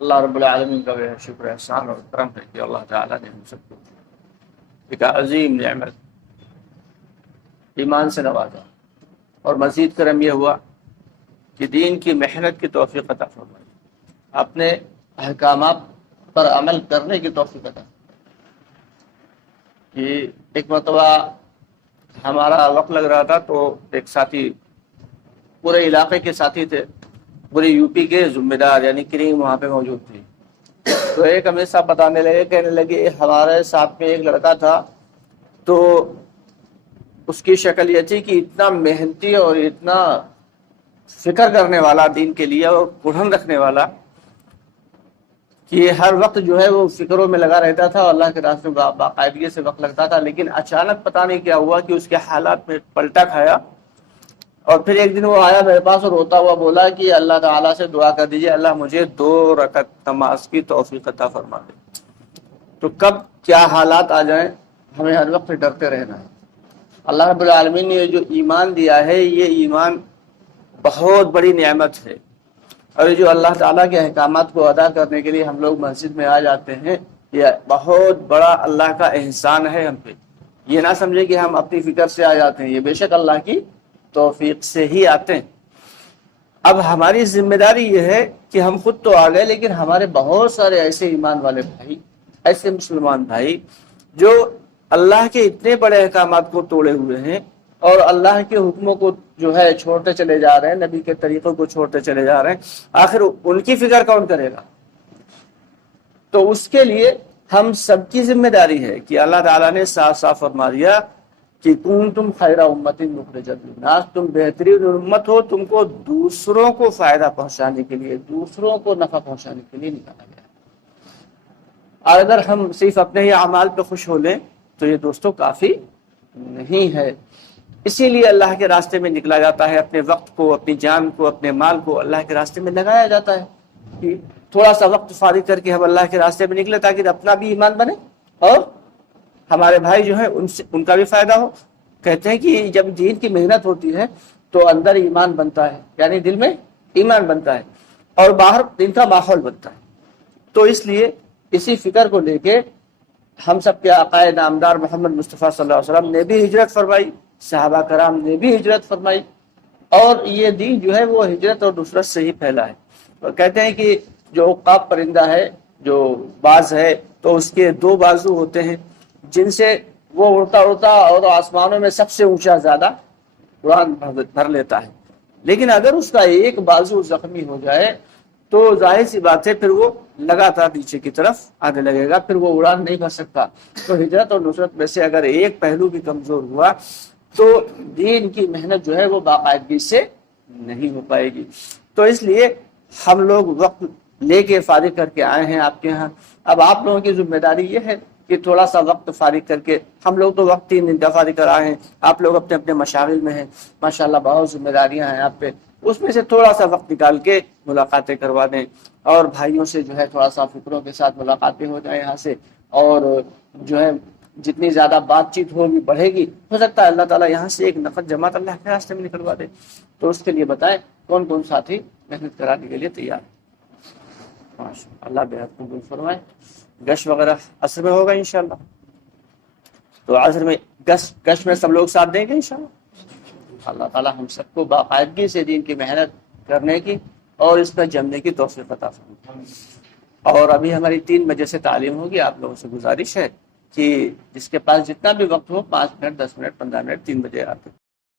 اللہ رب العالمین کا بے شکر احسان اور کرم ہے کہ اللہ تعالیٰ نے ہم سب کو ایک عظیم نعمت ایمان سے نوازا، اور مزید کرم یہ ہوا کہ دین کی محنت کی توفیق عطا فرمائی، اپنے احکامات پر عمل کرنے کی توفیق عطا فرمائی۔ کہ ایک مرتبہ ہمارا وقت لگ رہا تھا تو ایک ساتھی، پورے علاقے کے ساتھی تھے، پورے یو پی کے ذمہ دار یعنی کریم وہاں پہ موجود تھی، تو ایک امیر صاحب بتانے لگے، کہنے لگے ہمارے ساتھ میں ایک لڑکا تھا، تو اس کی شکل یہ تھی کہ اتنا محنتی اور اتنا فکر کرنے والا دین کے لیے اور کڑھن رکھنے والا کہ ہر وقت جو ہے وہ فکروں میں لگا رہتا تھا اور اللہ کے راستے میں باقاعدگی سے وقت لگتا تھا، لیکن اچانک پتہ نہیں کیا ہوا کہ اس کے حالات میں پلٹا کھایا، اور پھر ایک دن وہ آیا میرے پاس اور روتا ہوا بولا کہ اللہ تعالیٰ سے دعا کر دیجئے اللہ مجھے 2 رکعت نماز کی توفیق عطا فرما دے۔ تو کب کیا حالات آ جائیں ہمیں ہر وقت ڈرتے رہنا ہے۔ اللہ رب العالمین نے یہ جو ایمان دیا ہے یہ ایمان بہت بڑی نعمت ہے، اور یہ جو اللہ تعالیٰ کے احکامات کو ادا کرنے کے لیے ہم لوگ مسجد میں آ جاتے ہیں، یہ بہت بڑا اللہ کا احسان ہے ہم پہ۔ یہ نہ سمجھے کہ ہم اپنی فکر سے آ جاتے ہیں، یہ بے شک اللہ کی توفیق سے ہی آتے ہیں۔ اب ہماری ذمہ داری یہ ہے کہ ہم خود تو آ گئے، لیکن ہمارے بہت سارے ایسے ایمان والے بھائی، ایسے مسلمان بھائی جو اللہ کے اتنے بڑے احکامات کو توڑے ہوئے ہیں اور اللہ کے حکموں کو جو ہے چھوڑتے چلے جا رہے ہیں، نبی کے طریقوں کو چھوڑتے چلے جا رہے ہیں، آخر ان کی فکر کون کرے گا؟ تو اس کے لیے ہم سب کی ذمہ داری ہے کہ اللہ تعالیٰ نے صاف صاف فرما دیا کہ کنتم خیر امت اخرجت للناس، تم بہترین امت ہو، تم کو دوسروں کو فائدہ پہنچانے کے لیے، دوسروں کو نفع پہنچانے کے لیے نکالا گیا۔ اور اگر ہم صرف اپنے ہی اعمال پہ خوش ہو لیں تو یہ دوستوں کافی نہیں ہے۔ اسی لیے اللہ کے راستے میں نکلا جاتا ہے، اپنے وقت کو، اپنی جان کو، اپنے مال کو اللہ کے راستے میں لگایا جاتا ہے کہ تھوڑا سا وقت فارغ کر کے ہم اللہ کے راستے میں نکلے تاکہ اپنا بھی ایمان بنے اور ہمارے بھائی جو ہیں ان کا بھی فائدہ ہو۔ کہتے ہیں کہ جب دین کی محنت ہوتی ہے تو اندر ایمان بنتا ہے، یعنی دل میں ایمان بنتا ہے اور باہر دین کا ماحول بنتا ہے۔ تو اس لیے اسی فکر کو لے کے ہم سب کے آقا نامدار محمد مصطفیٰ صلی اللہ علیہ وسلم نے بھی ہجرت فرمائی، صحابہ کرام نے بھی ہجرت فرمائی، اور یہ دین جو ہے وہ ہجرت اور نصرت سے ہی پھیلا ہے۔ اور کہتے ہیں کہ جو عقاب پرندہ ہے، جو باز ہے، تو اس کے 2 بازو ہوتے ہیں جن سے وہ اڑتا اڑتا اور آسمانوں میں سب سے اونچا زیادہ اڑان بھر لیتا ہے، لیکن اگر اس کا ایک بازو زخمی ہو جائے تو ظاہر سی بات ہے پھر وہ لگاتار نیچے کی طرف آنے لگے گا، پھر وہ اڑان نہیں بھر سکتا۔ تو ہجرت اور نصرت میں سے اگر ایک پہلو بھی کمزور ہوا تو دین کی محنت جو ہے وہ باقاعدگی سے نہیں ہو پائے گی۔ تو اس لیے ہم لوگ وقت لے کے فارغ کر کے آئے ہیں آپ کے ہاں۔ اب آپ لوگوں کی ذمہ داری یہ ہے کہ تھوڑا سا وقت فارغ کر کے، ہم لوگ تو وقت 3 دن کا فارغ کر آئے ہیں، آپ لوگ اپنے اپنے مشاغل میں ہیں، ماشاءاللہ بہت ذمہ داریاں ہیں آپ پہ، اس میں سے تھوڑا سا وقت نکال کے ملاقاتیں کروا دیں، اور بھائیوں سے جو ہے تھوڑا سا فکروں کے ساتھ ملاقاتیں ہو جائیں یہاں سے، اور جو ہے جتنی زیادہ بات چیت ہوگی بڑھے گی، ہو سکتا ہے اللہ تعالیٰ یہاں سے ایک نفر جماعت اللہ کے راستے میں نکلوا دے۔ تو اس کے لیے بتائیں کون کون ساتھی محنت کرانے کے لیے تیار ہے؟ اللہ بہت قبول فرمائے۔ گش وغیرہ عصر میں ہوگا انشاءاللہ، تو عصر میں گش میں سب لوگ ساتھ دیں گے انشاءاللہ۔ اللہ تعالیٰ ہم سب کو باقاعدگی سے دین کی محنت کرنے کی اور اس پر جمنے کی توفیق عطا فرمائے۔ اور ابھی ہماری 3 بجے سے تعلیم ہوگی، آپ لوگوں سے گزارش ہے کہ جس کے پاس جتنا بھی وقت ہو 5 منٹ 10 منٹ 15 منٹ 3 بجے آتے